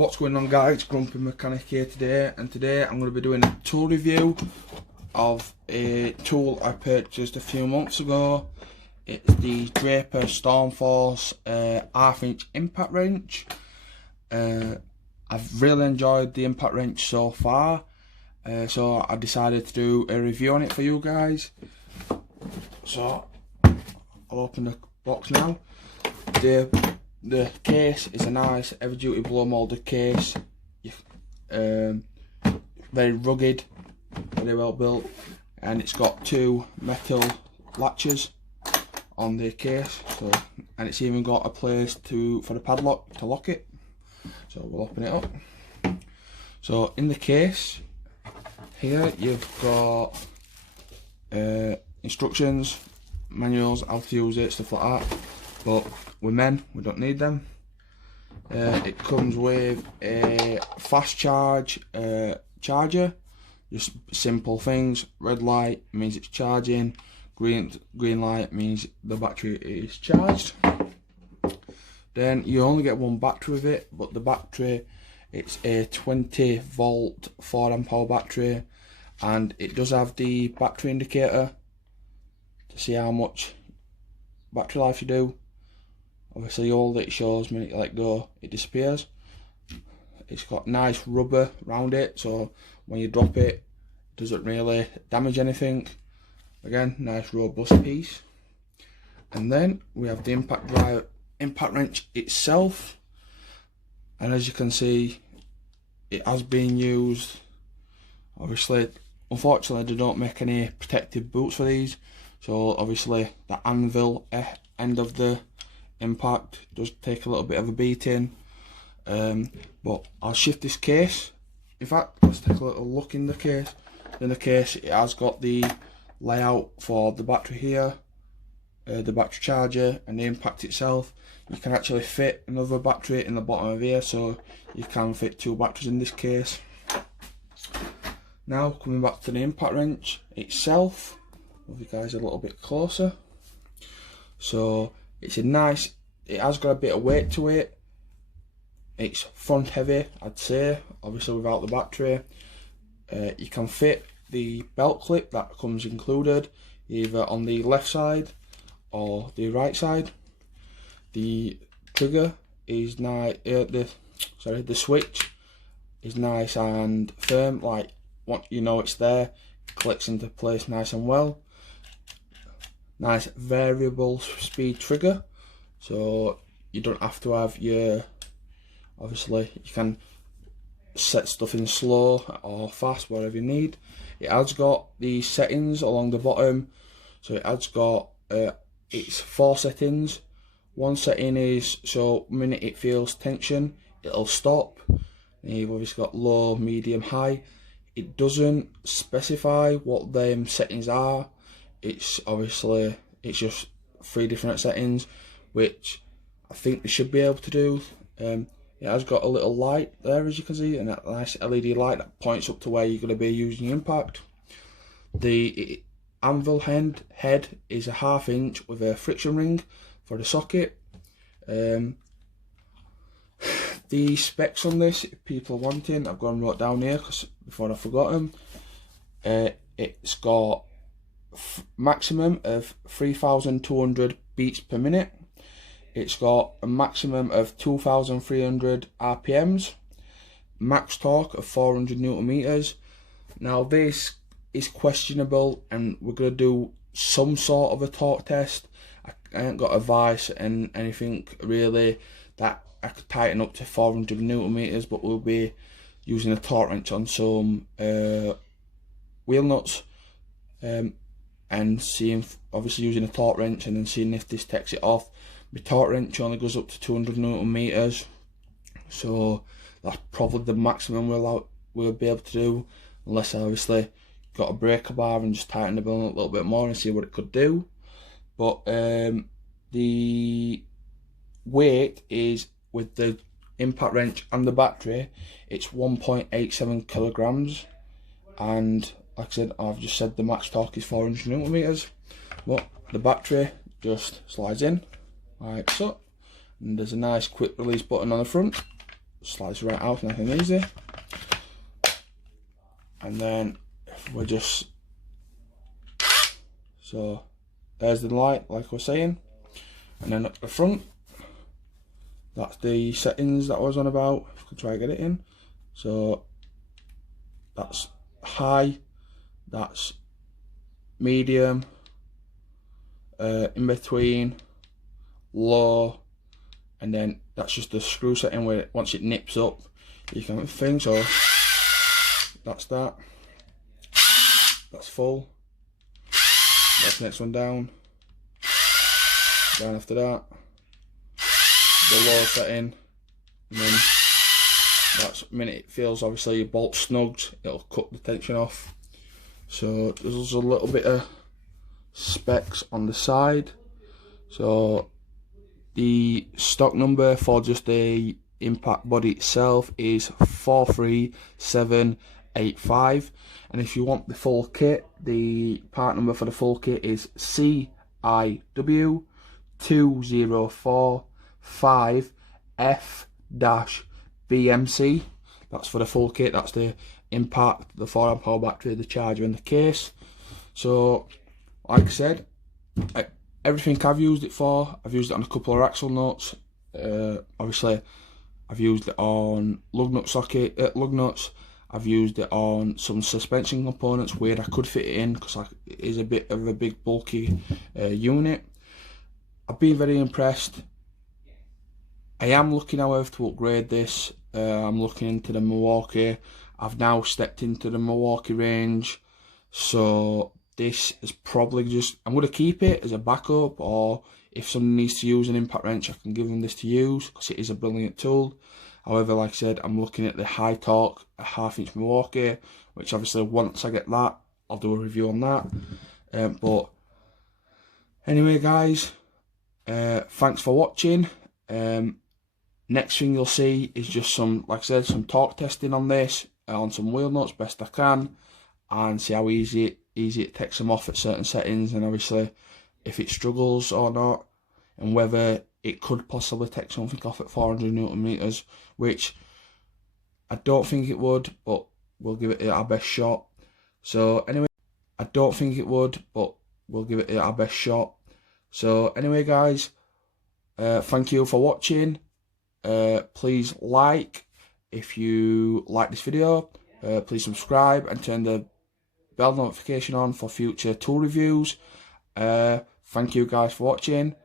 What's going on, guys? Grumpy Mechanic here today, and today I'm going to be doing a tool review of a tool I purchased a few months ago. It's the Draper stormforce half-inch impact wrench. I've really enjoyed the impact wrench so far, so I decided to do a review on it for you guys. So I'll open the box now. The case is a nice heavy duty blow moulded case, very rugged, very well built, and it's got two metal latches on the case, so, and it's even got a place for the padlock to lock it. So we'll open it up. So in the case here you've got instructions, manuals, how to use it, stuff like that. But we're men, we don't need them. It comes with a fast charge charger, just simple things. Red light means it's charging, green light means the battery is charged. Then you only get one battery with it, but the battery, it's a 20 volt 4 amp hour battery, and it does have the battery indicator to see how much battery life you do. Obviously all that it shows, the minute you let go, it disappears. It's got nice rubber around it, so when you drop it, it doesn't really damage anything. Again, nice robust piece. And then we have the impact wrench itself, and as you can see, it has been used. Obviously, unfortunately, they don't make any protective boots for these, so obviously the anvil end of the impact does take a little bit of a beating, but I'll shift this case. In fact, let's take a little look in the case. In the case, it has got the layout for the battery here, the battery charger, and the impact itself. You can actually fit another battery in the bottom of here, so you can fit two batteries in this case. Now coming back to the impact wrench itself, move you guys a little bit closer. So it's a nice, it has got a bit of weight to it. It's front heavy, I'd say, obviously without the battery. You can fit the belt clip that comes included either on the left side or the right side. The trigger is nice, the switch is nice and firm, like once you know it's there, it clicks into place nice and well. Nice variable speed trigger, so you don't have to have your, obviously you can set stuff in slow or fast, whatever you need. It has got the settings along the bottom, so it has got it's 4 settings. One setting is, so the minute it feels tension, it'll stop. And you've obviously got low, medium, high. It doesn't specify what them settings are. It's obviously, it's just 3 different settings, which I think they should be able to do. It has got a little light there, as you can see, and that nice LED light that points up to where you're going to be using your impact. The anvil head is a 1/2 inch with a friction ring for the socket. The specs on this, if people are wanting, I've gone and wrote down here because before I forgot them. It's got maximum of 3,200 beats per minute. It's got a maximum of 2,300 RPMs, max torque of 400 Newton meters. Now this is questionable, and we're going to do some sort of a torque test. I ain't got a vice and anything really that I could tighten up to 400 Newton meters, but we'll be using a torque wrench on some wheel nuts, and seeing, obviously using a torque wrench and then seeing if this takes it off. My torque wrench only goes up to 200 Newton meters, so that's probably the maximum we'll be able to do, unless I obviously got a breaker bar and just tighten the belt a little bit more and see what it could do. But the weight is, with the impact wrench and the battery, it's 1.87 kilograms, and like I said, I've just said the max torque is 400 Newton meters. But the battery just slides in like so, and there's a nice quick release button on the front. slides right out nice and easy. And then we're just, so there's the light like I was saying. And then up the front, that's the settings that I was on about. If I could try and get it in. So that's high, that's medium, in between, low, and then that's just the screw setting where once it nips up you can thing. So that's that. That's full. That's the next one down. Down after that. The low setting. And then that's the minute it feels obviously your bolt snugged, it'll cut the tension off. So there's a little bit of specs on the side. So the stock number for just the impact body itself is 43785, and if you want the full kit, the part number for the full kit is CIW2045F-BMC. That's for the full kit. That's the impact, the 4 amp battery, the charger and the case. So like I said, everything I've used it for, I've used it on a couple of axle nuts. Obviously I've used it on lug nuts. I've used it on some suspension components where I could fit it in, because it is a bit of a big bulky unit. I've been very impressed. I am looking however to upgrade this. I'm looking into the Milwaukee. I've now stepped into the Milwaukee range, so this is probably just, I'm going to keep it as a backup, or if someone needs to use an impact wrench I can give them this to use, because it is a brilliant tool. However, like I said, I'm looking at the high torque, a 1/2 inch Milwaukee, which obviously once I get that, I'll do a review on that. But anyway guys, thanks for watching. Next thing you'll see is just some, like I said, some torque testing on this, on some wheel nuts best I can, and see how easy it takes them off at certain settings, and obviously if it struggles or not, and whether it could possibly take something off at 400 Newton meters, which I don't think it would, but we'll give it our best shot. So anyway, I don't think it would, but we'll give it our best shot. So anyway guys, thank you for watching. Please like if you like this video, please subscribe and turn the bell notification on for future tool reviews. Thank you guys for watching.